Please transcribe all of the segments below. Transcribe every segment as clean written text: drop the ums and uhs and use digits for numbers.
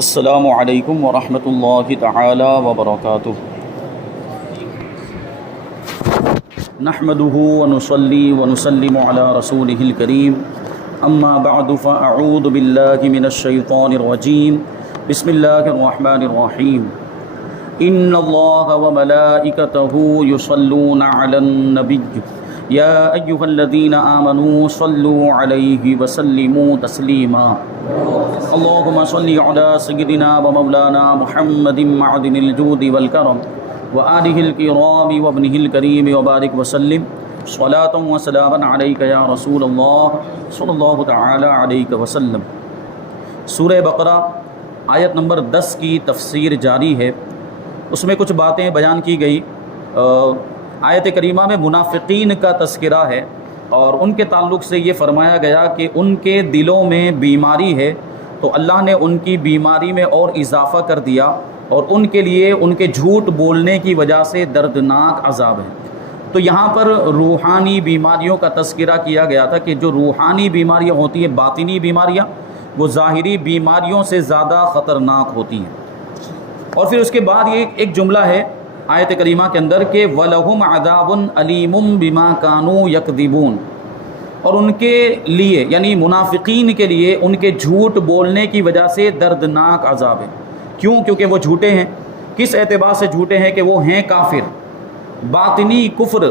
السلام علیکم ورحمۃ اللہ تعالی وبرکاتہ۔ نحمده ونصلي ونسلم على رسوله الكريم اما بعد فاعوذ باللہ من الشیطان الرجیم بسم اللہ الرحمن الرحیم ان اللہ وملائکته یصلون علی النبی یا ایہا الذین آمنوا صلوا علیہ وسلموا تسلیما اللہم صلی علی سیدنا و مولانا محمد معدن الجود والکرم وآلہ الکرام وابنہ الکریم وبارک وسلم صلاۃ و سلاما علیک یا رسول اللہ صلی اللہ تعالی علیہ وسلم۔ سورہ بقرہ آیت نمبر 10 کی تفسیر جاری ہے، اس میں کچھ باتیں بیان کی گئی۔ آیت کریمہ میں منافقین کا تذکرہ ہے اور ان کے تعلق سے یہ فرمایا گیا کہ ان کے دلوں میں بیماری ہے، تو اللہ نے ان کی بیماری میں اور اضافہ کر دیا اور ان کے لیے ان کے جھوٹ بولنے کی وجہ سے دردناک عذاب ہے۔ تو یہاں پر روحانی بیماریوں کا تذکرہ کیا گیا تھا کہ جو روحانی بیماریاں ہوتی ہیں، باطنی بیماریاں، وہ ظاہری بیماریوں سے زیادہ خطرناک ہوتی ہیں۔ اور پھر اس کے بعد یہ ایک جملہ ہے آیت کریمہ کے اندر کہ وَلَهُمْ عَذَابٌ عَلِيمٌ بِمَا كَانُوا يَكْذِبُونَ، اور ان کے لیے یعنی منافقین کے لیے ان کے جھوٹ بولنے کی وجہ سے دردناک عذاب ہے۔ کیوں؟ کیونکہ وہ جھوٹے ہیں۔ کس اعتبار سے جھوٹے ہیں؟ کہ وہ ہیں کافر، باطنی کفر،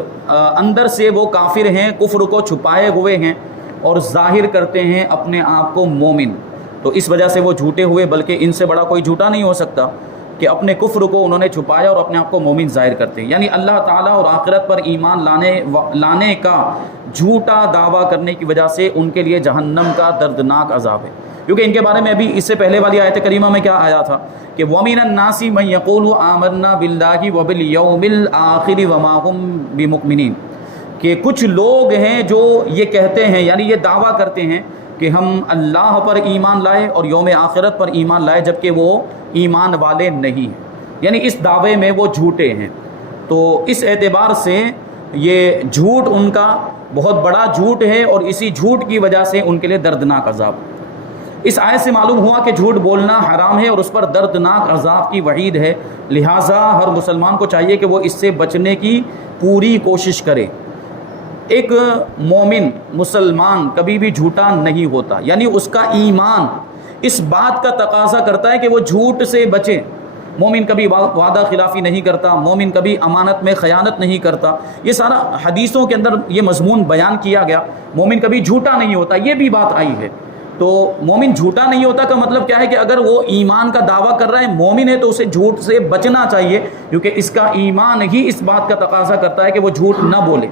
اندر سے وہ کافر ہیں، کفر کو چھپائے ہوئے ہیں اور ظاہر کرتے ہیں اپنے آپ کو مومن، تو اس وجہ سے وہ جھوٹے ہوئے۔ بلکہ ان سے بڑا کوئی جھوٹا نہیں ہو سکتا کہ اپنے کفر کو انہوں نے چھپایا اور اپنے آپ کو مومن ظاہر کرتے ہیں، یعنی اللہ تعالیٰ اور آخرت پر ایمان لانے کا جھوٹا دعویٰ کرنے کی وجہ سے ان کے لیے جہنم کا دردناک عذاب ہے۔ کیونکہ ان کے بارے میں ابھی اس سے پہلے والی آیت کریمہ میں کیا آیا تھا کہ وَمِنَ النَّاسِ مَن يَقُولُ آمَنَّا بِاللَّهِ وَبِالْيَوْمِ الْآخِرِ وَمَا هُم بِمُؤْمِنِينَ، کہ کچھ لوگ ہیں جو یہ کہتے ہیں، یعنی یہ دعویٰ کرتے ہیں کہ ہم اللہ پر ایمان لائے اور یوم آخرت پر ایمان لائے، جبکہ وہ ایمان والے نہیں ہیں، یعنی اس دعوے میں وہ جھوٹے ہیں۔ تو اس اعتبار سے یہ جھوٹ ان کا بہت بڑا جھوٹ ہے اور اسی جھوٹ کی وجہ سے ان کے لیے دردناک عذاب۔ اس آیت سے معلوم ہوا کہ جھوٹ بولنا حرام ہے اور اس پر دردناک عذاب کی وعید ہے، لہٰذا ہر مسلمان کو چاہیے کہ وہ اس سے بچنے کی پوری کوشش کرے۔ ایک مومن مسلمان کبھی بھی جھوٹا نہیں ہوتا، یعنی اس کا ایمان اس بات کا تقاضا کرتا ہے کہ وہ جھوٹ سے بچے۔ مومن کبھی وعدہ خلافی نہیں کرتا، مومن کبھی امانت میں خیانت نہیں کرتا، یہ سارا حدیثوں کے اندر یہ مضمون بیان کیا گیا۔ مومن کبھی جھوٹا نہیں ہوتا، یہ بھی بات آئی ہے۔ تو مومن جھوٹا نہیں ہوتا کا مطلب کیا ہے کہ اگر وہ ایمان کا دعویٰ کر رہا ہے، مومن ہے، تو اسے جھوٹ سے بچنا چاہیے، کیونکہ اس کا ایمان ہی اس بات کا تقاضا کرتا ہے کہ وہ جھوٹ نہ بولے۔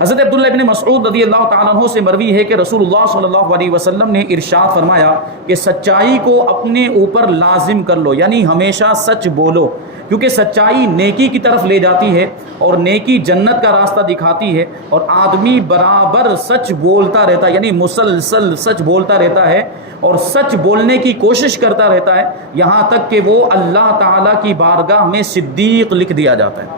حضرت عبداللہ ابن مسعود رضی اللہ تعالیٰ عنہ سے مروی ہے کہ رسول اللہ صلی اللہ علیہ وسلم نے ارشاد فرمایا کہ سچائی کو اپنے اوپر لازم کر لو، یعنی ہمیشہ سچ بولو، کیونکہ سچائی نیکی کی طرف لے جاتی ہے اور نیکی جنت کا راستہ دکھاتی ہے، اور آدمی برابر سچ بولتا رہتا ہے، یعنی مسلسل سچ بولتا رہتا ہے اور سچ بولنے کی کوشش کرتا رہتا ہے، یہاں تک کہ وہ اللہ تعالیٰ کی بارگاہ میں صدیق لکھ دیا جاتا ہے،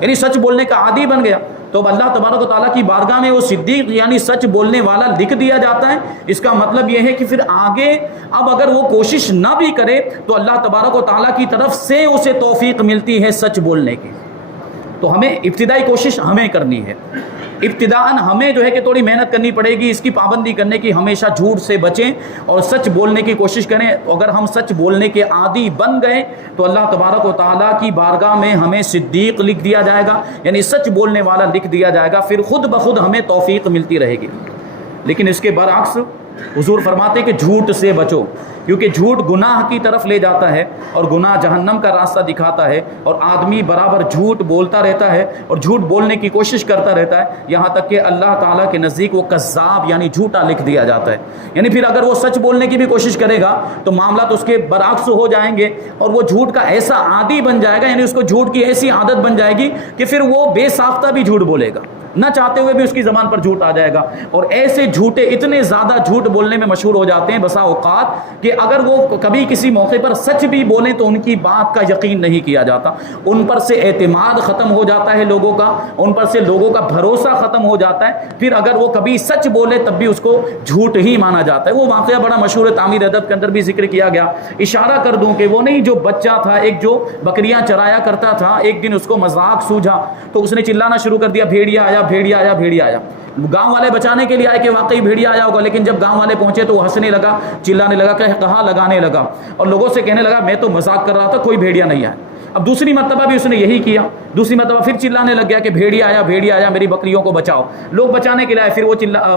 یعنی سچ بولنے کا عادی بن گیا تو اب اللہ تبارک و تعالیٰ کی بارگاہ میں وہ صدیق یعنی سچ بولنے والا لکھ دیا جاتا ہے۔ اس کا مطلب یہ ہے کہ پھر آگے اب اگر وہ کوشش نہ بھی کرے تو اللہ تبارک و تعالیٰ کی طرف سے اسے توفیق ملتی ہے سچ بولنے کی۔ تو ہمیں ابتدائی کوشش ہمیں کرنی ہے، ابتداءً ہمیں جو ہے کہ تھوڑی محنت کرنی پڑے گی، اس کی پابندی کرنے کی، ہمیشہ جھوٹ سے بچیں اور سچ بولنے کی کوشش کریں۔ اگر ہم سچ بولنے کے عادی بن گئے تو اللہ تبارک و تعالیٰ کی بارگاہ میں ہمیں صدیق لکھ دیا جائے گا، یعنی سچ بولنے والا لکھ دیا جائے گا، پھر خود بخود ہمیں توفیق ملتی رہے گی۔ لیکن اس کے برعکس حضور فرماتے کہ جھوٹ سے بچو، کیونکہ جھوٹ گناہ کی طرف لے جاتا ہے اور گناہ جہنم کا راستہ دکھاتا ہے، اور آدمی برابر جھوٹ بولتا رہتا ہے اور جھوٹ بولنے کی کوشش کرتا رہتا ہے، یہاں تک کہ اللہ تعالیٰ کے نزدیک وہ کذاب یعنی جھوٹا لکھ دیا جاتا ہے۔ یعنی پھر اگر وہ سچ بولنے کی بھی کوشش کرے گا تو معاملات اس کے برعکس ہو جائیں گے اور وہ جھوٹ کا ایسا عادی بن جائے گا، یعنی اس کو جھوٹ کی ایسی عادت بن جائے گی کہ پھر وہ بے ساختہ بھی جھوٹ بولے گا۔ نہ چاہتے ہوئے بھی اس کی زبان پر جھوٹ آ جائے گا. اور ایسے جھوٹے اتنے زیادہ جھوٹ بولنے میں مشہور ہو جاتے ہیں بسا اوقات کہ اگر وہ کبھی کسی موقع پر سچ بھی بولیں تو ان کی بات کا یقین نہیں کیا جاتا, ان پر سے اعتماد ختم ہو جاتا ہے لوگوں کا, ان پر سے لوگوں کا بھروسہ ختم ہو جاتا ہے. پھر اگر وہ کبھی سچ بولے تب بھی اس کو جھوٹ ہی مانا جاتا ہے. وہ واقعہ بڑا مشہور ہے, تعمیر ادب کے اندر بھی ذکر کیا گیا. اشارہ کر دوں کہ وہ نہیں جو بچہ تھا ایک جو بکریاں چرایا کرتا تھا, ایک دن اس کو مذاق سوجھا تو اس نے چلانا شروع کر دیا, بھیڑیا آیا بھیڑیا آیا بھیڑیا آیا. گاؤں والے بچانے کے لیے آئے کہ واقعی بھیڑیا آیا ہوگا, لیکن جب گاؤں والے پہنچے تو وہ ہنسنے لگا, چلانے لگا, کہا لگانے لگا اور لوگوں سے کہنے لگا میں تو مذاق کر رہا تھا, کوئی بھیڑیا نہیں آیا. اب دوسری مرتبہ بھی اس نے یہی کیا, دوسری مرتبہ پھر چلانے لگ گیا کہ بھیڑیا آیا میری بکریوں کو بچاؤ. لوگ بچانے کے لیے آئے,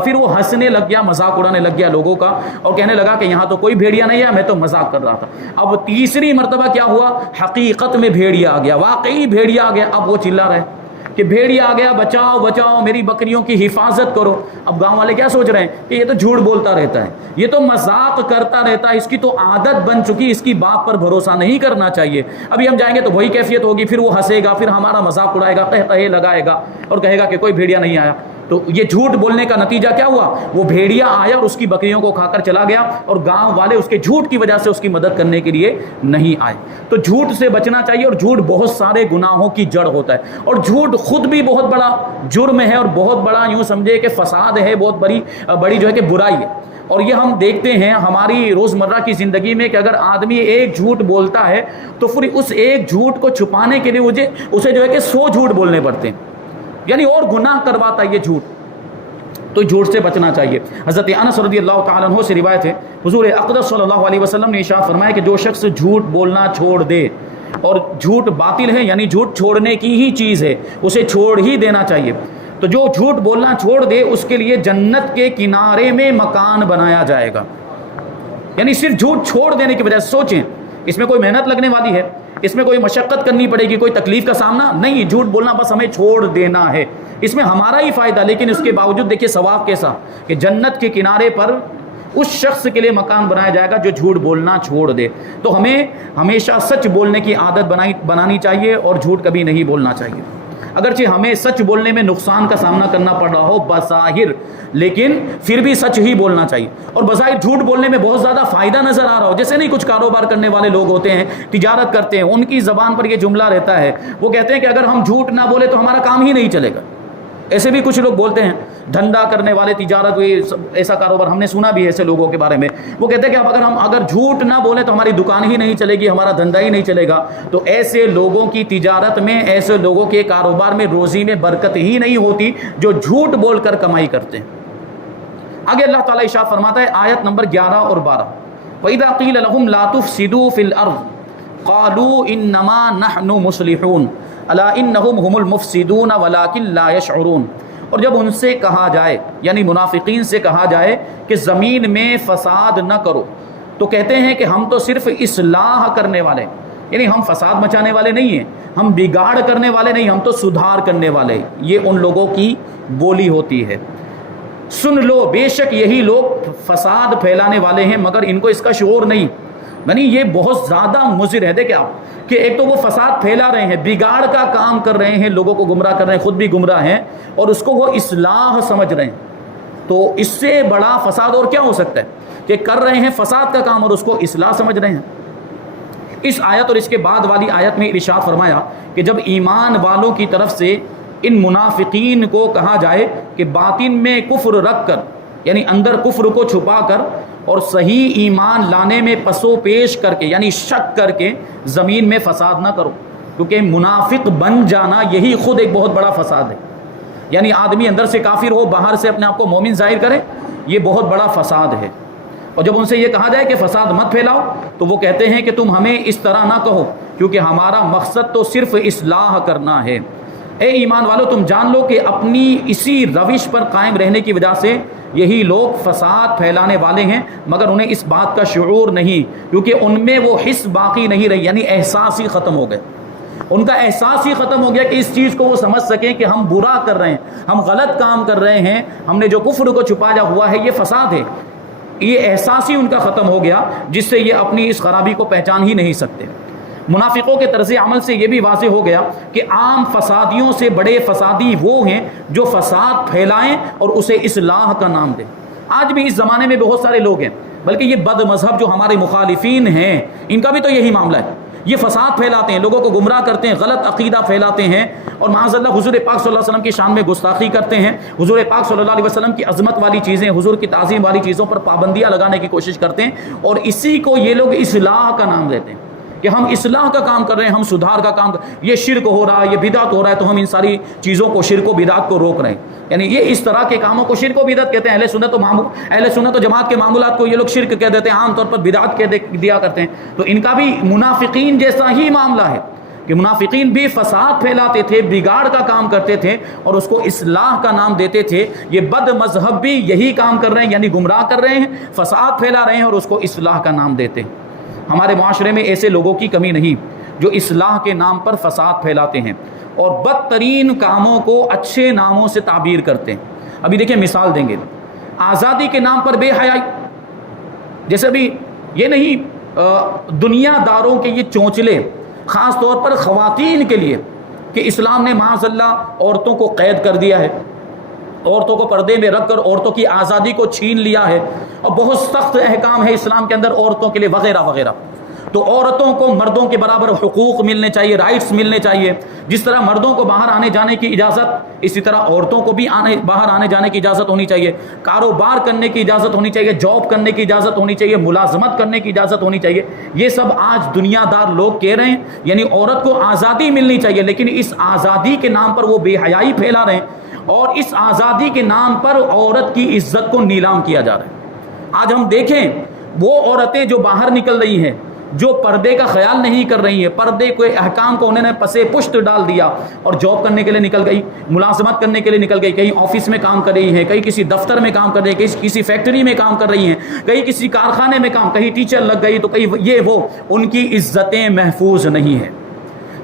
پھر وہ ہنسنے لگ گیا, مذاق اڑانے لگ گیا لوگوں کا اور کہنے لگا کہ یہاں تو کوئی بھیڑیا نہیں ہے, میں تو مذاق کر رہا تھا. اب تیسری مرتبہ کیا ہوا, حقیقت میں بھیڑیا آ گیا, واقعی بھیڑیا آ گیا. اب وہ چلا رہے کہ بھیڑیا آ گیا, بچاؤ بچاؤ میری بکریوں کی حفاظت کرو. اب گاؤں والے کیا سوچ رہے ہیں کہ یہ تو جھوٹ بولتا رہتا ہے, یہ تو مذاق کرتا رہتا ہے, اس کی تو عادت بن چکی, اس کی بات پر بھروسہ نہیں کرنا چاہیے. ابھی ہم جائیں گے تو وہی کیفیت ہوگی, پھر وہ ہنسے گا, پھر ہمارا مذاق اڑائے گا, قہقہے لگائے گا اور کہے گا کہ کوئی بھیڑیا نہیں آیا. تو یہ جھوٹ بولنے کا نتیجہ کیا ہوا, وہ بھیڑیا آیا اور اس کی بکریوں کو کھا کر چلا گیا اور گاؤں والے اس کے جھوٹ کی وجہ سے اس کی مدد کرنے کے لیے نہیں آئے. تو جھوٹ سے بچنا چاہیے, اور جھوٹ بہت سارے گناہوں کی جڑ ہوتا ہے, اور جھوٹ خود بھی بہت بڑا جرم ہے اور بہت بڑا یوں سمجھے کہ فساد ہے, بہت بڑی جو ہے کہ برائی ہے. اور یہ ہم دیکھتے ہیں ہماری روزمرہ کی زندگی میں کہ اگر آدمی ایک جھوٹ بولتا ہے تو پھر اس ایک جھوٹ کو چھپانے کے لیے اسے جو ہے کہ 100 جھوٹ بولنے پڑتے ہیں, یعنی اور گناہ کرواتا ہے یہ جھوٹ. تو جھوٹ سے بچنا چاہیے. حضرت انس رضی اللہ تعالیٰ عنہ سے روایت ہے, حضور اقدس صلی اللہ علیہ وسلم نے ارشاد فرمایا کہ جو شخص جھوٹ بولنا چھوڑ دے, اور جھوٹ باطل ہے یعنی جھوٹ چھوڑنے کی ہی چیز ہے, اسے چھوڑ ہی دینا چاہیے. تو جو جھوٹ بولنا چھوڑ دے اس کے لیے جنت کے کنارے میں مکان بنایا جائے گا. یعنی صرف جھوٹ چھوڑ دینے کی وجہ سے, سوچیں اس میں کوئی محنت لگنے والی ہے, اس میں کوئی مشقت کرنی پڑے گی, کوئی تکلیف کا سامنا نہیں, جھوٹ بولنا بس ہمیں چھوڑ دینا ہے, اس میں ہمارا ہی فائدہ. لیکن اس کے باوجود دیکھیے ثواب کیسا کہ جنت کے کنارے پر اس شخص کے لیے مکان بنایا جائے گا جو جھوٹ بولنا چھوڑ دے. تو ہمیں ہمیشہ سچ بولنے کی عادت بنانی چاہیے اور جھوٹ کبھی نہیں بولنا چاہیے. اگرچہ ہمیں سچ بولنے میں نقصان کا سامنا کرنا پڑ رہا ہو بظاہر, لیکن پھر بھی سچ ہی بولنا چاہیے. اور بظاہر جھوٹ بولنے میں بہت زیادہ فائدہ نظر آ رہا ہو, جیسے نہیں کچھ کاروبار کرنے والے لوگ ہوتے ہیں, تجارت کرتے ہیں, ان کی زبان پر یہ جملہ رہتا ہے, وہ کہتے ہیں کہ اگر ہم جھوٹ نہ بولے تو ہمارا کام ہی نہیں چلے گا. ایسے بھی کچھ لوگ بولتے ہیں, دھندا کرنے والے, تجارت, ایسا کاروبار ہم نے سنا بھی ہے ایسے لوگوں کے بارے میں. وہ کہتے ہیں کہ اگر جھوٹ نہ بولیں تو ہماری دکان ہی نہیں چلے گی, ہمارا دھندا ہی نہیں چلے گا. تو ایسے لوگوں کی تجارت میں, ایسے لوگوں کے کاروبار میں, روزی میں برکت ہی نہیں ہوتی جو جھوٹ بول کر کمائی کرتے ہیں. آگے اللہ تعالیٰ ارشاد فرماتا ہے آیت نمبر 11 اور 12, وَإِذَا قِيلَ لَهُمْ لَا تُفْسِدُوا فِي الْأَرْضِ قَالُوا إِنَّمَا نَحْنُ مُصْلِحُونَ أَلَا إِنَّهُمْ هُمُ الْمُفْسِدُونَ وَلَكِنْ لَا يَشْعُرُونَ. اور جب ان سے کہا جائے, یعنی منافقین سے کہا جائے کہ زمین میں فساد نہ کرو, تو کہتے ہیں کہ ہم تو صرف اصلاح کرنے والے, یعنی ہم فساد مچانے والے نہیں ہیں, ہم بگاڑ کرنے والے نہیں, ہم تو سدھار کرنے والے. یہ ان لوگوں کی بولی ہوتی ہے. سن لو, بے شک یہی لوگ فساد پھیلانے والے ہیں مگر ان کو اس کا شعور نہیں. یعنی یہ بہت زیادہ مضر ہے. دیکھیں آپ کہ ایک تو وہ فساد پھیلا رہے ہیں, بگاڑ کا کام کر رہے ہیں, لوگوں کو گمراہ کر رہے ہیں, خود بھی گمراہ ہیں, اور اس کو وہ اصلاح سمجھ رہے ہیں. تو اس سے بڑا فساد اور کیا ہو سکتا ہے کہ کر رہے ہیں فساد کا کام اور اس کو اصلاح سمجھ رہے ہیں. اس آیت اور اس کے بعد والی آیت میں ارشاد فرمایا کہ جب ایمان والوں کی طرف سے ان منافقین کو کہا جائے کہ باطن میں کفر رکھ کر, یعنی اندر کفر کو چھپا کر اور صحیح ایمان لانے میں پسو پیش کر کے, یعنی شک کر کے زمین میں فساد نہ کرو, کیونکہ منافق بن جانا یہی خود ایک بہت بڑا فساد ہے. یعنی آدمی اندر سے کافر ہو, باہر سے اپنے آپ کو مومن ظاہر کرے, یہ بہت بڑا فساد ہے. اور جب ان سے یہ کہا جائے کہ فساد مت پھیلاؤ تو وہ کہتے ہیں کہ تم ہمیں اس طرح نہ کہو کیونکہ ہمارا مقصد تو صرف اصلاح کرنا ہے. اے ایمان والو, تم جان لو کہ اپنی اسی روش پر قائم رہنے کی وجہ سے یہی لوگ فساد پھیلانے والے ہیں مگر انہیں اس بات کا شعور نہیں, کیونکہ ان میں وہ حس باقی نہیں رہی, یعنی احساس ہی ختم ہو گئے. ان کا احساس ہی ختم ہو گیا کہ اس چیز کو وہ سمجھ سکیں کہ ہم برا کر رہے ہیں, ہم غلط کام کر رہے ہیں, ہم نے جو کفر کو چھپایا ہوا ہے یہ فساد ہے. یہ احساس ہی ان کا ختم ہو گیا جس سے یہ اپنی اس خرابی کو پہچان ہی نہیں سکتے. منافقوں کے طرز عمل سے یہ بھی واضح ہو گیا کہ عام فسادیوں سے بڑے فسادی وہ ہیں جو فساد پھیلائیں اور اسے اصلاح کا نام دیں۔ آج بھی اس زمانے میں بہت سارے لوگ ہیں، بلکہ یہ بد مذہب جو ہمارے مخالفین ہیں ان کا بھی تو یہی معاملہ ہے، یہ فساد پھیلاتے ہیں، لوگوں کو گمراہ کرتے ہیں، غلط عقیدہ پھیلاتے ہیں، اور معاذ اللہ حضور پاک صلی اللہ علیہ وسلم کی شان میں گستاخی کرتے ہیں، حضور پاک صلی اللہ علیہ وسلم کی عظمت والی چیزیں، حضور کی تعظیم والی چیزوں پر پابندیاں لگانے کی کوشش کرتے ہیں، اور اسی کو یہ لوگ اصلاح کا نام دیتے ہیں کہ ہم اصلاح کا کام کر رہے ہیں، ہم سدھار کا کام یہ شرک ہو رہا ہے، یہ بدعت ہو رہا ہے، تو ہم ان ساری چیزوں کو، شرک و بدعت کو روک رہے ہیں۔ یعنی یہ اس طرح کے کاموں کو شرک و بدعت کہتے ہیں۔ اہل سنت و جماعت کے معمولات کو یہ لوگ شرک کہہ دیتے ہیں، عام طور پر بدعت کہہ دیا کرتے ہیں۔ تو ان کا بھی منافقین جیسا ہی معاملہ ہے کہ منافقین بھی فساد پھیلاتے تھے، بگاڑ کا کام کرتے تھے اور اس کو اصلاح کا نام دیتے تھے۔ یہ بد مذہب بھی یہی کام کر رہے ہیں، یعنی گمراہ کر رہے ہیں، فساد پھیلا رہے ہیں اور اس کو اصلاح کا نام دیتے ہیں۔ ہمارے معاشرے میں ایسے لوگوں کی کمی نہیں جو اصلاح کے نام پر فساد پھیلاتے ہیں اور بدترین کاموں کو اچھے ناموں سے تعبیر کرتے ہیں۔ ابھی دیکھیں مثال دیں گے، آزادی کے نام پر بے حیائی، جیسے ابھی یہ نہیں دنیا داروں کے یہ چونچلے خاص طور پر خواتین کے لیے کہ اسلام نے معاذ اللہ عورتوں کو قید کر دیا ہے، عورتوں کو پردے میں رکھ کر عورتوں کی آزادی کو چھین لیا ہے، اور بہت سخت احکام ہے اسلام کے اندر عورتوں کے لیے وغیرہ وغیرہ۔ تو عورتوں کو مردوں کے برابر حقوق ملنے چاہیے، رائٹس ملنے چاہیے۔ جس طرح مردوں کو باہر آنے جانے کی اجازت، اسی طرح عورتوں کو بھی باہر آنے جانے کی اجازت ہونی چاہیے، کاروبار کرنے کی اجازت ہونی چاہیے، جاب کرنے کی اجازت ہونی چاہیے، ملازمت کرنے کی اجازت ہونی چاہیے۔ یہ سب آج دنیا دار لوگ کہہ رہے ہیں، یعنی عورت کو آزادی ملنی چاہیے، لیکن اس آزادی کے نام پر وہ بے حیائی پھیلا رہے ہیں اور اس آزادی کے نام پر عورت کی عزت کو نیلام کیا جا رہا ہے۔ آج ہم دیکھیں وہ عورتیں جو باہر نکل رہی ہیں، جو پردے کا خیال نہیں کر رہی ہیں، پردے کے احکام کو انہوں نے پسے پشت ڈال دیا اور جاب کرنے کے لیے نکل گئی، ملازمت کرنے کے لیے نکل گئی، کہیں آفس میں کام کر رہی ہیں، کہیں کسی دفتر میں کام کر رہی ہیں، کہیں کسی فیکٹری میں کام کر رہی ہیں، کہیں کسی کارخانے میں کام، کہیں ٹیچر لگ گئی تو کہیں یہ وہ، ان کی عزتیں محفوظ نہیں ہیں۔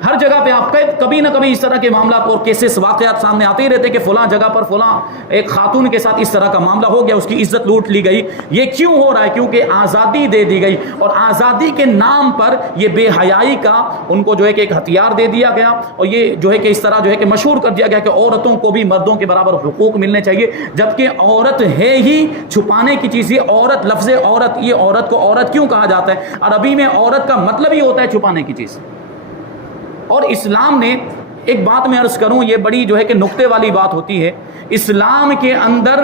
ہر جگہ پہ آپ کبھی نہ کبھی اس طرح کے معاملات اور کیسز واقعات سامنے آتے ہی رہتے کہ فلاں جگہ پر فلاں ایک خاتون کے ساتھ اس طرح کا معاملہ ہو گیا، اس کی عزت لوٹ لی گئی۔ یہ کیوں ہو رہا ہے؟ کیونکہ آزادی دے دی گئی، اور آزادی کے نام پر یہ بے حیائی کا ان کو جو ہے کہ ایک ہتھیار دے دیا گیا، اور یہ جو ہے کہ اس طرح جو ہے کہ مشہور کر دیا گیا کہ عورتوں کو بھی مردوں کے برابر حقوق ملنے چاہیے، جبکہ عورت ہے ہی چھپانے کی چیز۔ یہ عورت، لفظ عورت، یہ عورت کو عورت کیوں کہا جاتا ہے؟ عربی میں عورت کا مطلب ہی ہوتا ہے چھپانے کی چیز۔ اور اسلام نے ایک بات میں عرض کروں، یہ بڑی جو ہے کہ نقطے والی بات ہوتی ہے، اسلام کے اندر،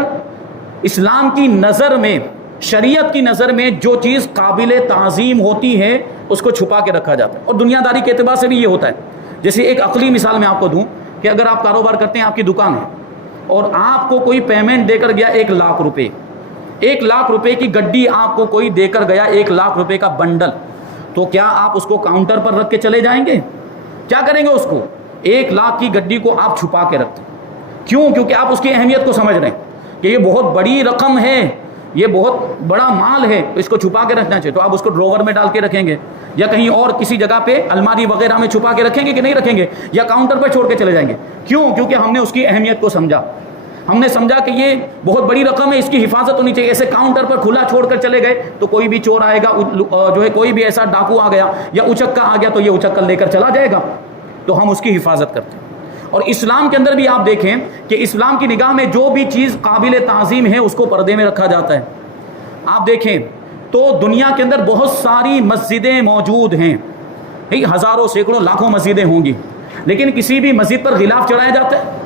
اسلام کی نظر میں، شریعت کی نظر میں جو چیز قابل تعظیم ہوتی ہے اس کو چھپا کے رکھا جاتا ہے، اور دنیا داری کے اعتبار سے بھی یہ ہوتا ہے۔ جیسے ایک عقلی مثال میں آپ کو دوں کہ اگر آپ کاروبار کرتے ہیں، آپ کی دکان ہے اور آپ کو کوئی پیمنٹ دے کر گیا 1,00,000 روپے، 1,00,000 روپے کی گڈی آپ کو کوئی دے کر گیا، 1,00,000 روپے کا بنڈل، تو کیا آپ اس کو کاؤنٹر پر رکھ کے چلے جائیں گے؟ کیا کریں گے؟ اس کو 1,00,000 کی گڈی کو آپ چھپا کے رکھتے ہیں۔ کیوں؟ کیونکہ آپ اس کی اہمیت کو سمجھ رہے ہیں کہ یہ بہت بڑی رقم ہے، یہ بہت بڑا مال ہے، تو اس کو چھپا کے رکھنا چاہیے۔ تو آپ اس کو ڈراور میں ڈال کے رکھیں گے، یا کہیں اور کسی جگہ پہ الماری وغیرہ میں چھپا کے رکھیں گے کہ نہیں رکھیں گے، یا کاؤنٹر پہ چھوڑ کے چلے جائیں گے؟ کیوں؟ کیونکہ ہم نے اس کی اہمیت کو سمجھا، ہم نے سمجھا کہ یہ بہت بڑی رقم ہے، اس کی حفاظت ہونی چاہیے۔ ایسے کاؤنٹر پر کھلا چھوڑ کر چلے گئے تو کوئی بھی چور آئے گا، جو ہے کوئی بھی ایسا ڈاکو آ گیا یا اچکا آ گیا تو یہ اچکل لے کر چلا جائے گا، تو ہم اس کی حفاظت کرتے ہیں۔ اور اسلام کے اندر بھی آپ دیکھیں کہ اسلام کی نگاہ میں جو بھی چیز قابل تعظیم ہے اس کو پردے میں رکھا جاتا ہے۔ آپ دیکھیں تو دنیا کے اندر بہت ساری مسجدیں موجود ہیں، ہزاروں، سینکڑوں، لاکھوں مسجدیں ہوں گی، لیکن کسی بھی مسجد پر غلاف چڑھایا جاتا ہے؟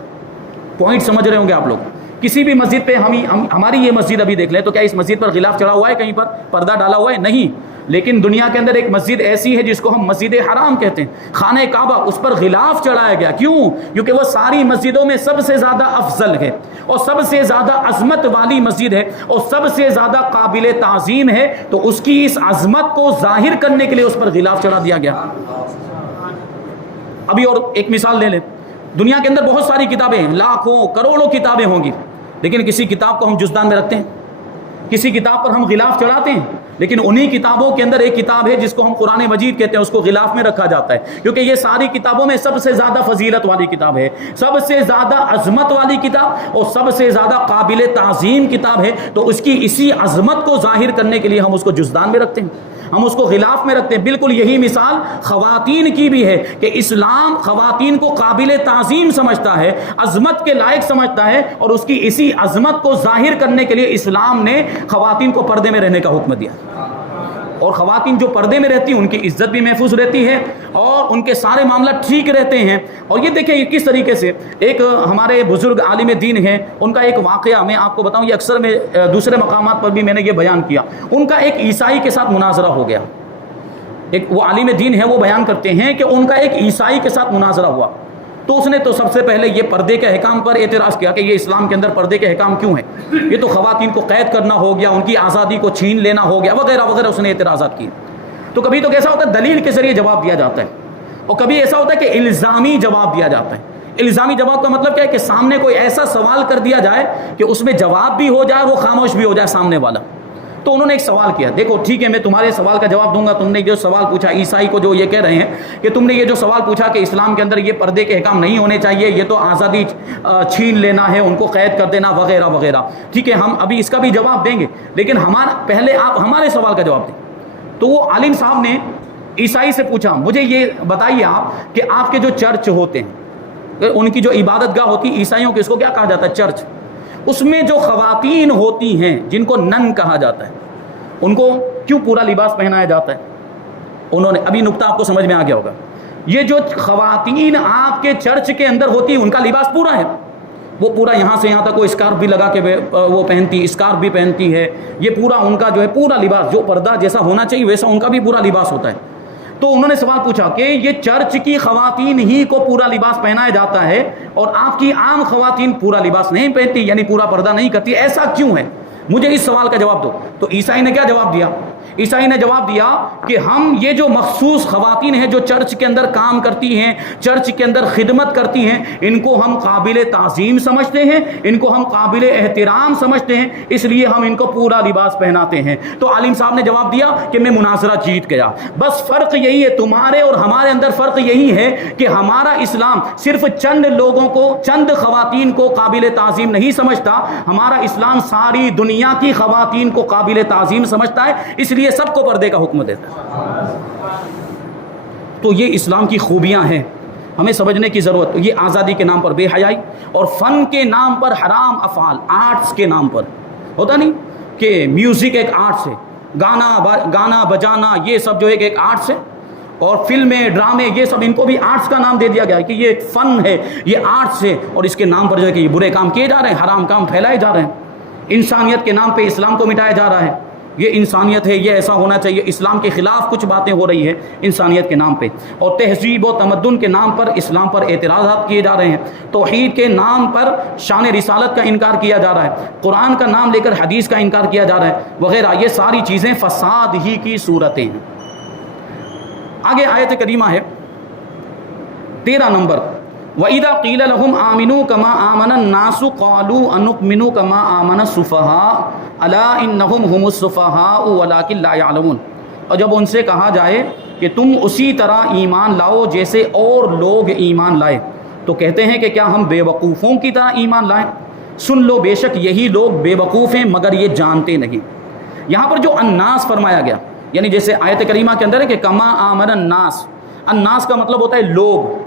پوائنٹ سمجھ رہے ہوں گے آپ لوگ؟ کسی بھی مسجد پہ ہماری یہ مسجد ابھی دیکھ لیں تو کیا اس مسجد پر غلاف چڑھا ہوا ہے؟ کہیں پر پردہ ڈالا ہوا ہے؟ نہیں۔ لیکن دنیا کے اندر ایک مسجد ایسی ہے جس کو ہم مسجد حرام کہتے ہیں، خانہ کعبہ، اس پر غلاف چڑھایا گیا۔ کیوں؟ کیونکہ وہ ساری مسجدوں میں سب سے زیادہ افضل ہے، اور سب سے زیادہ عظمت والی مسجد ہے، اور سب سے زیادہ قابل تعظیم ہے، تو اس کی اس عظمت کو ظاہر کرنے کے لیے اس پر غلاف چڑھا دیا گیا۔ ابھی اور ایک مثال لے لیں، دنیا کے اندر بہت ساری کتابیں ہیں، لاکھوں کروڑوں کتابیں ہوں گی، لیکن کسی کتاب کو ہم جزدان میں رکھتے ہیں، کسی کتاب پر ہم غلاف چڑھاتے ہیں، لیکن انہی کتابوں کے اندر ایک کتاب ہے جس کو ہم قرآن مجید کہتے ہیں، اس کو غلاف میں رکھا جاتا ہے، کیونکہ یہ ساری کتابوں میں سب سے زیادہ فضیلت والی کتاب ہے، سب سے زیادہ عظمت والی کتاب، اور سب سے زیادہ قابل تعظیم کتاب ہے، تو اس کی اسی عظمت کو ظاہر کرنے کے لیے ہم اس کو جزدان میں رکھتے ہیں۔ ہم اس کو غلاف میں رکھتے ہیں۔ بالکل یہی مثال خواتین کی بھی ہے کہ اسلام خواتین کو قابل تعظیم سمجھتا ہے، عظمت کے لائق سمجھتا ہے، اور اس کی اسی عظمت کو ظاہر کرنے کے لیے اسلام نے خواتین کو پردے میں رہنے کا حکم دیا، اور خواتین جو پردے میں رہتی ہیں ان کی عزت بھی محفوظ رہتی ہے اور ان کے سارے معاملات ٹھیک رہتے ہیں۔ اور یہ دیکھیں کس طریقے سے ایک ہمارے بزرگ عالم دین ہیں، ان کا ایک واقعہ میں آپ کو بتاؤں، یہ اکثر میں دوسرے مقامات پر بھی میں نے یہ بیان کیا۔ ان کا ایک عیسائی کے ساتھ مناظرہ ہو گیا، ایک وہ عالم دین ہے، وہ بیان کرتے ہیں کہ ان کا ایک عیسائی کے ساتھ مناظرہ ہوا، تو اس نے تو سب سے پہلے یہ پردے کے احکام پر اعتراض کیا کہ یہ اسلام کے اندر پردے کے احکام کیوں ہیں، یہ تو خواتین کو قید کرنا ہو گیا، ان کی آزادی کو چھین لینا ہو گیا، وغیرہ وغیرہ اس نے اعتراضات کیے۔ تو کبھی تو کیسا ہوتا ہے دلیل کے ذریعے جواب دیا جاتا ہے، اور کبھی ایسا ہوتا ہے کہ الزامی جواب دیا جاتا ہے۔ الزامی جواب کا مطلب کیا ہے کہ سامنے کوئی ایسا سوال کر دیا جائے کہ اس میں جواب بھی ہو جائے اور وہ خاموش بھی ہو جائے سامنے والا۔ تو انہوں نے ایک سوال کیا، دیکھو ٹھیک ہے میں تمہارے سوال کا جواب دوں گا، تم نے جو سوال پوچھا، عیسائی کو جو یہ کہہ رہے ہیں کہ تم نے یہ جو سوال پوچھا کہ اسلام کے اندر یہ پردے کے احکام نہیں ہونے چاہیے، یہ تو آزادی چھین لینا ہے، ان کو قید کر دینا وغیرہ وغیرہ، ٹھیک ہے ہم ابھی اس کا بھی جواب دیں گے، لیکن پہلے آپ ہمارے سوال کا جواب دیں۔ تو وہ عالم صاحب نے عیسائی سے پوچھا، مجھے یہ بتائیے آپ کہ آپ کے جو چرچ ہوتے ہیں، ان کی جو عبادت گاہ ہوتی ہے عیسائیوں کی، اس کو کیا کہا جاتا ہے؟ چرچ۔ اس میں جو خواتین ہوتی ہیں جن کو نن کہا جاتا ہے، ان کو کیوں پورا لباس پہنایا جاتا ہے؟ انہوں نے ابھی نقطہ آپ کو سمجھ میں آ گیا ہوگا، یہ جو خواتین آپ کے چرچ کے اندر ہوتی ہیں ان کا لباس پورا ہے، وہ پورا یہاں سے یہاں تک وہ اسکارف بھی لگا کے وہ پہنتی، اسکارف بھی پہنتی ہے، یہ پورا ان کا جو ہے پورا لباس جو پردہ جیسا ہونا چاہیے ویسا ان کا بھی پورا لباس ہوتا ہے۔ تو انہوں نے سوال پوچھا کہ یہ چرچ کی خواتین ہی کو پورا لباس پہنایا جاتا ہے اور آپ کی عام خواتین پورا لباس نہیں پہنتی، یعنی پورا پردہ نہیں کرتی، ایسا کیوں ہے؟ مجھے اس سوال کا جواب دو۔ تو عیسائی نے کیا جواب دیا؟ عیسائی نے جواب دیا کہ ہم یہ جو مخصوص خواتین ہیں جو چرچ کے اندر کام کرتی ہیں، چرچ کے اندر خدمت کرتی ہیں، ان کو ہم قابل تعظیم سمجھتے ہیں، ان کو ہم قابل احترام سمجھتے ہیں، اس لیے ہم ان کو پورا لباس پہناتے ہیں۔ تو عالم صاحب نے جواب دیا کہ میں مناظرہ جیت گیا، بس فرق یہی ہے، تمہارے اور ہمارے اندر فرق یہی ہے کہ ہمارا اسلام صرف چند لوگوں کو، چند خواتین کو قابل تعظیم نہیں سمجھتا، ہمارا اسلام ساری دنیا کی خواتین کو قابل تعظیم سمجھتا ہے، اس لیے سب کو پردے کا حکم دیتا ہے۔ تو یہ اسلام کی خوبیاں ہیں، ہمیں سمجھنے کی ضرورت۔ یہ آزادی کے نام پر بے حیائی اور فن کے نام پر حرام افعال، آرٹس کے نام پر ہوتا نہیں کہ میوزک ایک آرٹس ہے، گانا بجانا یہ سب جو ہے ایک آرٹس ہے، اور فلمیں ڈرامے یہ سب ان کو بھی آرٹس کا نام دے دیا گیا ہے کہ یہ ایک فن ہے، یہ آرٹس ہے، اور اس کے نام پر جو ہے کہ یہ برے کام کیے جا رہے ہیں، حرام کام پھیلائے جا رہے ہیں، انسانیت کے نام پہ اسلام کو مٹایا جا رہا ہے۔ یہ انسانیت ہے، یہ ایسا ہونا چاہیے، اسلام کے خلاف کچھ باتیں ہو رہی ہے انسانیت کے نام پہ، اور تہذیب و تمدن کے نام پر اسلام پر اعتراضات کیے جا رہے ہیں، توحید کے نام پر شان رسالت کا انکار کیا جا رہا ہے، قرآن کا نام لے کر حدیث کا انکار کیا جا رہا ہے وغیرہ، یہ ساری چیزیں فساد ہی کی صورتیں ہیں۔ آگے آیت کریمہ ہے 13 نمبر، وَإِذَا قِيلَ لَهُمْ آمِنُوا كَمَا آمَنَ النَّاسُ قَالُوا أَنُؤْمِنُ كَمَا آمَنَ السُّفَهَاءُ أَلَا إِنَّهُمْ هُمُ السُّفَهَاءُ وَلَكِنْ لَا يَعْلَمُونَ، اور جب ان سے کہا جائے کہ تم اسی طرح ایمان لاؤ جیسے اور لوگ ایمان لائے، تو کہتے ہیں کہ کیا ہم بے وقوفوں کی طرح ایمان لائیں؟ سن لو بے شک یہی لوگ بے وقوف ہیں مگر یہ جانتے نہیں۔ یہاں پر جو الناس فرمایا گیا، یعنی جیسے آیت کریمہ کے اندر ہے کہ کما آمن الناس، الناس کا مطلب ہوتا ہے لوگ،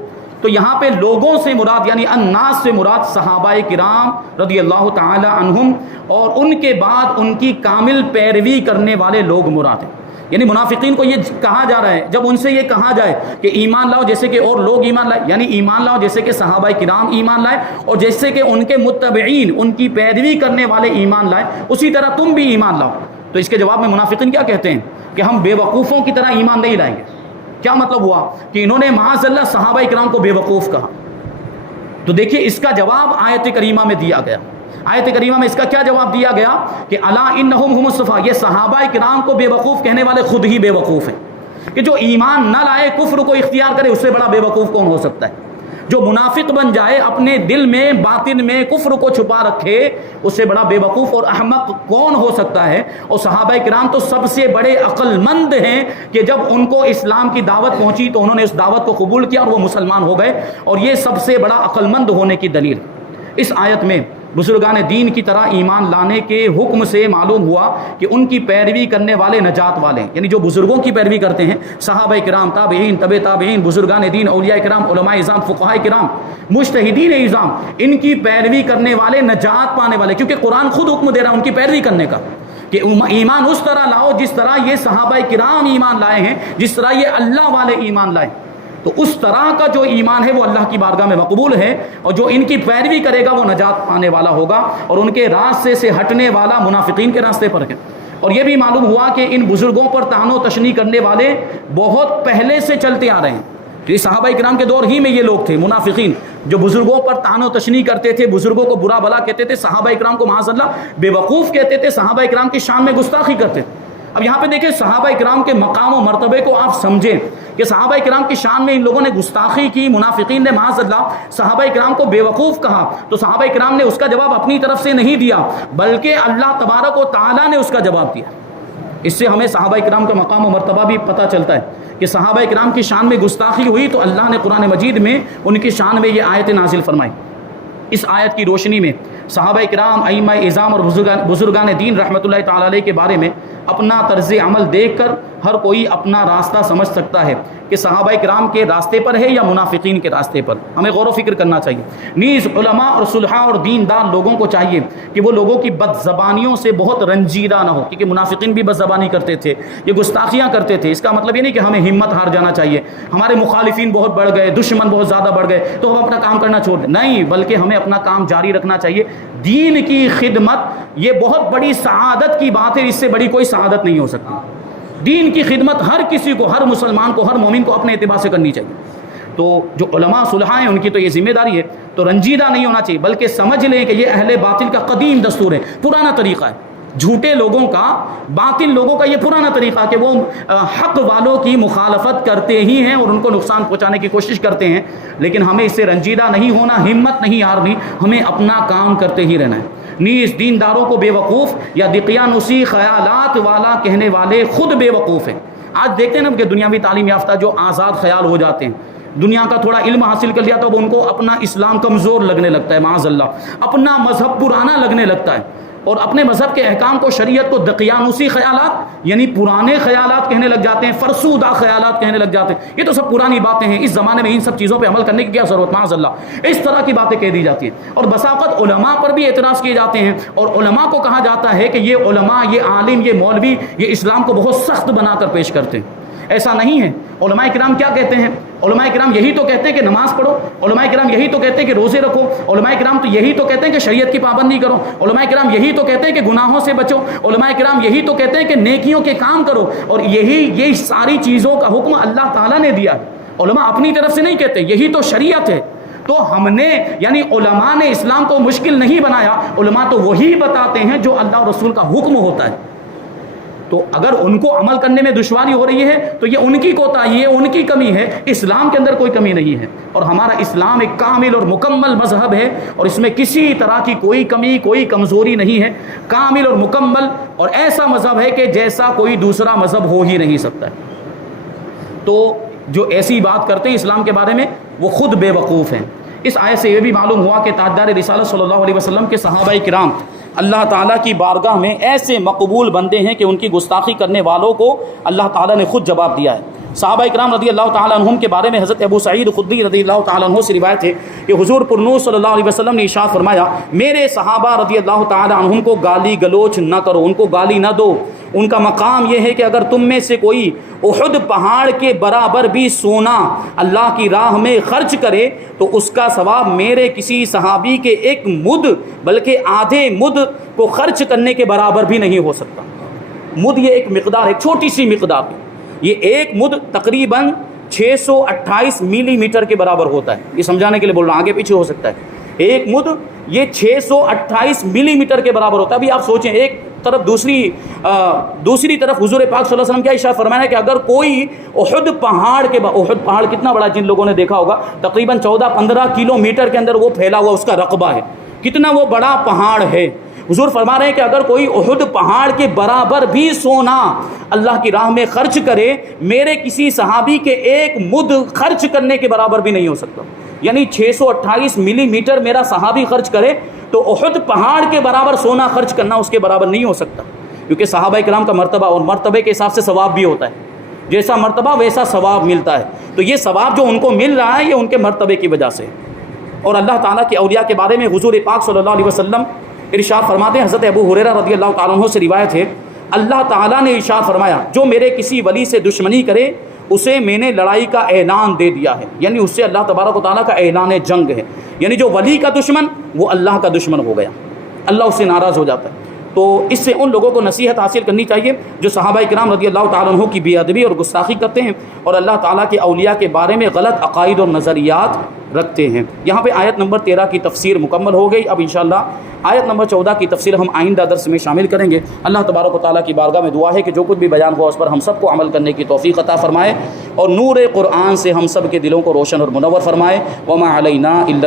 تو یہاں پہ لوگوں سے مراد یعنی الناس سے مراد صحابہ کرام رضی اللہ تعالی عنہم اور ان کے بعد ان کی کامل پیروی کرنے والے لوگ مراد ہیں۔ یعنی منافقین کو یہ کہا جا رہا ہے، جب ان سے یہ کہا جائے کہ ایمان لاؤ جیسے کہ اور لوگ ایمان لائے، یعنی ایمان لاؤ جیسے کہ صحابہ کرام ایمان لائے اور جیسے کہ ان کے متبعین ان کی پیروی کرنے والے ایمان لائے، اسی طرح تم بھی ایمان لاؤ۔ تو اس کے جواب میں منافقین کیا کہتے ہیں کہ ہم بے وقوفوں کی طرح ایمان نہیں لائیں گے۔ کیا مطلب ہوا کہ انہوں نے معاذ اللہ صحابہ کرام کو بے وقوف کہا۔ تو دیکھیے اس کا جواب آیت کریمہ میں دیا گیا، آیت کریمہ میں اس کا کیا جواب دیا گیا کہ الا انہم هم الصفا، یہ صحابہ کرام کو بے وقوف کہنے والے خود ہی بے وقوف ہیں، کہ جو ایمان نہ لائے کفر کو اختیار کرے اس سے بڑا بے وقوف کون ہو سکتا ہے؟ جو منافق بن جائے، اپنے دل میں باطن میں کفر کو چھپا رکھے، اس سے بڑا بے وقوف اور احمق کون ہو سکتا ہے؟ اور صحابہ کرام تو سب سے بڑے عقل مند ہیں کہ جب ان کو اسلام کی دعوت پہنچی تو انہوں نے اس دعوت کو قبول کیا اور وہ مسلمان ہو گئے، اور یہ سب سے بڑا عقل مند ہونے کی دلیل۔ اس آیت میں بزرگان دین کی طرح ایمان لانے کے حکم سے معلوم ہوا کہ ان کی پیروی کرنے والے نجات والے، یعنی جو بزرگوں کی پیروی کرتے ہیں، صحابہ کرام، تابعین، تبع تابعین، بزرگان دین، اولیاء کرام، علماء اعظام، فقہاء کرام، مجتہدین اعظام، ان کی پیروی کرنے والے نجات پانے والے، کیونکہ قرآن خود حکم دے رہا ہے ان کی پیروی کرنے کا کہ ایمان اس طرح لاؤ جس طرح یہ صحابہ کرام ایمان لائے ہیں، جس طرح یہ اللہ والے ایمان لائے، تو اس طرح کا جو ایمان ہے وہ اللہ کی بارگاہ میں مقبول ہے، اور جو ان کی پیروی کرے گا وہ نجات پانے والا ہوگا، اور ان کے راستے سے ہٹنے والا منافقین کے راستے پر ہے۔ اور یہ بھی معلوم ہوا کہ ان بزرگوں پر طعن و تشنیع کرنے والے بہت پہلے سے چلتے آ رہے ہیں، یہ صحابہ کرام کے دور ہی میں یہ لوگ تھے، منافقین جو بزرگوں پر طعن و تشنیع کرتے تھے، بزرگوں کو برا بھلا کہتے تھے، صحابہ کرام کو معاذ اللہ بے وقوف کہتے تھے، صحابہ کرام کی شان میں گستاخی کرتے تھے۔ اب یہاں پہ دیکھیں صحابہ کرام کے مقام و مرتبے کو آپ سمجھیں کہ صحابہ کرام کی شان میں ان لوگوں نے گستاخی کی، منافقین نے معاذ اللہ صحابہ کرام کو بے وقوف کہا، تو صحابہ کرام نے اس کا جواب اپنی طرف سے نہیں دیا، بلکہ اللہ تبارک و تعالیٰ نے اس کا جواب دیا۔ اس سے ہمیں صحابہ کرام کا مقام و مرتبہ بھی پتہ چلتا ہے کہ صحابہ کرام کی شان میں گستاخی ہوئی تو اللہ نے قرآن مجید میں ان کی شان میں یہ آیت نازل فرمائی۔ اس آیت کی روشنی میں صحابہ کرام، ائمہ اعظام اور بزرگان دین رحمۃ اللہ تعالی علیہ کے بارے میں اپنا طرز عمل دیکھ کر ہر کوئی اپنا راستہ سمجھ سکتا ہے کہ صحابہ کرام کے راستے پر ہے یا منافقین کے راستے پر، ہمیں غور و فکر کرنا چاہیے۔ نیز علماء اور صلحاء اور دیندار لوگوں کو چاہیے کہ وہ لوگوں کی بد زبانیوں سے بہت رنجیدہ نہ ہو، کیونکہ منافقین بھی بد زبانی کرتے تھے، یہ گستاخیاں کرتے تھے۔ اس کا مطلب یہ نہیں کہ ہمیں ہمت ہار جانا چاہیے، ہمارے مخالفین بہت بڑھ گئے، دشمن بہت زیادہ بڑھ گئے تو ہم اپنا کام کرنا چھوڑ دیں، نہیں، بلکہ ہمیں اپنا کام جاری رکھنا چاہیے۔ دین کی خدمت یہ بہت بڑی سعادت کی بات ہے، اس سے بڑی کوئی سعادت نہیں ہو سکتی۔ دین کی خدمت ہر کسی کو، ہر مسلمان کو، ہر مومن کو اپنے اعتبار سے کرنی چاہیے۔ تو جو علماء صلحاء ہیں ان کی تو یہ ذمہ داری ہے، تو رنجیدہ نہیں ہونا چاہیے، بلکہ سمجھ لیں کہ یہ اہل باطل کا قدیم دستور ہے، پرانا طریقہ ہے، جھوٹے لوگوں کا، باطل لوگوں کا یہ پرانا طریقہ کہ وہ حق والوں کی مخالفت کرتے ہی ہیں اور ان کو نقصان پہنچانے کی کوشش کرتے ہیں، لیکن ہمیں اس سے رنجیدہ نہیں ہونا، ہمت نہیں ہارنی، ہمیں اپنا کام کرتے ہی رہنا ہے۔ نیز دینداروں کو بے وقوف یا دقیانوسی خیالات والا کہنے والے خود بے وقوف ہیں۔ آج دیکھتے ہیں نا کہ دنیاوی تعلیم یافتہ جو آزاد خیال ہو جاتے ہیں، دنیا کا تھوڑا علم حاصل کر لیا تو اب ان کو اپنا اسلام کمزور لگنے لگتا ہے، معاذ اللہ اپنا مذہب پرانا لگنے لگتا ہے، اور اپنے مذہب کے احکام کو، شریعت کو دقیانوسی خیالات یعنی پرانے خیالات کہنے لگ جاتے ہیں، فرسودہ خیالات کہنے لگ جاتے ہیں۔ یہ تو سب پرانی باتیں ہیں، اس زمانے میں ان سب چیزوں پہ عمل کرنے کی کیا ضرورت، معاذ اللہ اس طرح کی باتیں کہہ دی جاتی ہیں۔ اور بساقت علماء پر بھی اعتراض کیے جاتے ہیں، اور علماء کو کہا جاتا ہے کہ یہ علماء، یہ عالم، یہ مولوی، یہ اسلام کو بہت سخت بنا کر پیش کرتے ہیں۔ ایسا نہیں ہے۔ علماء کرام کیا کہتے ہیں؟ علماء کرام یہی تو کہتے ہیں کہ نماز پڑھو، علماء کرام یہی تو کہتے ہیں کہ روزے رکھو، علماء کرام تو یہی تو کہتے ہیں کہ شریعت کی پابندی کرو، علماء کرام یہی تو کہتے ہیں کہ گناہوں سے بچو، علماء کرام یہی تو کہتے ہیں کہ نیکیوں کے کام کرو، اور یہ ساری چیزوں کا حکم اللہ تعالیٰ نے دیا ہے۔ علماء اپنی طرف سے نہیں کہتے، یہی تو شریعت ہے۔ تو ہم نے یعنی علماء نے اسلام کو مشکل نہیں بنایا، علماء تو وہی بتاتے ہیں جو اللہ اور رسول کا حکم ہوتا ہے۔ تو اگر ان کو عمل کرنے میں دشواری ہو رہی ہے تو یہ ان کی کوتاہی ہے، ان کی کمی ہے، اسلام کے اندر کوئی کمی نہیں ہے۔ اور ہمارا اسلام ایک کامل اور مکمل مذہب ہے، اور اس میں کسی طرح کی کوئی کمی، کوئی کمزوری نہیں ہے، کامل اور مکمل، اور ایسا مذہب ہے کہ جیسا کوئی دوسرا مذہب ہو ہی نہیں سکتا ہے۔ تو جو ایسی بات کرتے ہیں اسلام کے بارے میں وہ خود بے وقوف ہیں۔ اس آیت سے یہ بھی معلوم ہوا کہ تاجدار رسالت صلی اللہ علیہ وسلم کے صحابہ کرام اللہ تعالیٰ کی بارگاہ میں ایسے مقبول بندے ہیں کہ ان کی گستاخی کرنے والوں کو اللہ تعالیٰ نے خود جواب دیا ہے۔ صحابہ اکرام رضی اللہ تعالیٰ عنہم کے بارے میں حضرت ابو سعید خدری رضی اللہ تعالیٰ عنہ سے روایت ہے کہ حضور پرنور صلی اللہ علیہ وسلم نے ارشاد فرمایا، میرے صحابہ رضی اللہ تعالیٰ عنہم کو گالی گلوچ نہ کرو، ان کو گالی نہ دو۔ ان کا مقام یہ ہے کہ اگر تم میں سے کوئی احد پہاڑ کے برابر بھی سونا اللہ کی راہ میں خرچ کرے تو اس کا ثواب میرے کسی صحابی کے ایک مد بلکہ آدھے مد کو خرچ کرنے کے برابر بھی نہیں ہو سکتا۔ مد یہ ایک مقدار، ایک چھوٹی سی مقدار ہے، یہ ایک مد تقریباً 628 ملی میٹر کے برابر ہوتا ہے۔ یہ سمجھانے کے لیے بول رہا ہوں، آگے پیچھے ہو سکتا ہے۔ ایک مد یہ 628 ملی میٹر کے برابر ہوتا ہے۔ ابھی آپ سوچیں، ایک طرف دوسری طرف حضور پاک صلی اللہ علیہ وسلم کیا ارشاد فرمایا ہے کہ اگر کوئی احد پہاڑ احد پہاڑ کتنا بڑا، جن لوگوں نے دیکھا ہوگا تقریباً 14-15 کلومیٹر کے اندر وہ پھیلا ہوا اس کا رقبہ ہے، کتنا وہ بڑا پہاڑ ہے۔ حضور فرما رہے ہیں کہ اگر کوئی احد پہاڑ کے برابر بھی سونا اللہ کی راہ میں خرچ کرے، میرے کسی صحابی کے ایک مد خرچ کرنے کے برابر بھی نہیں ہو سکتا۔ یعنی 628 ملی میٹر میرا صحابی خرچ کرے تو احد پہاڑ کے برابر سونا خرچ کرنا اس کے برابر نہیں ہو سکتا، کیونکہ صحابہ کرام کا مرتبہ اور مرتبے کے حساب سے ثواب بھی ہوتا ہے، جیسا مرتبہ ویسا ثواب ملتا ہے، تو یہ ثواب جو ان کو مل رہا ہے یہ ان کے مرتبے کی وجہ سے۔ اور اللہ تعالیٰ کے اولیاء کے بارے میں حضور پاک صلی اللہ علیہ وسلم ارشاد فرماتے ہیں، حضرت ابو ہریرہ رضی اللہ تعالیٰ عنہ سے روایت ہے، اللہ تعالیٰ نے ارشاد فرمایا جو میرے کسی ولی سے دشمنی کرے اسے میں نے لڑائی کا اعلان دے دیا ہے، یعنی اس سے اللہ تبارک و تعالیٰ کا اعلان جنگ ہے، یعنی جو ولی کا دشمن وہ اللہ کا دشمن ہو گیا، اللہ اس سے ناراض ہو جاتا ہے۔ تو اس سے ان لوگوں کو نصیحت حاصل کرنی چاہیے جو صحابہ کرام رضی اللہ تعالیٰ عنہ کی بے ادبی اور گستاخی کرتے ہیں اور اللہ تعالیٰ کے اولیاء کے بارے میں غلط عقائد اور نظریات رکھتے ہیں۔ یہاں پہ آیت نمبر 13 کی تفسیر مکمل ہو گئی، اب انشاءاللہ آیت نمبر 14 کی تفسیر ہم آئندہ درس میں شامل کریں گے۔ اللہ تبارک و تعالیٰ کی بارگاہ میں دعا ہے کہ جو کچھ بھی بیان ہوا اس پر ہم سب کو عمل کرنے کی توفیق عطا فرمائے اور نور قرآن سے ہم سب کے دلوں کو روشن اور منور فرمائے۔ وما علینا الا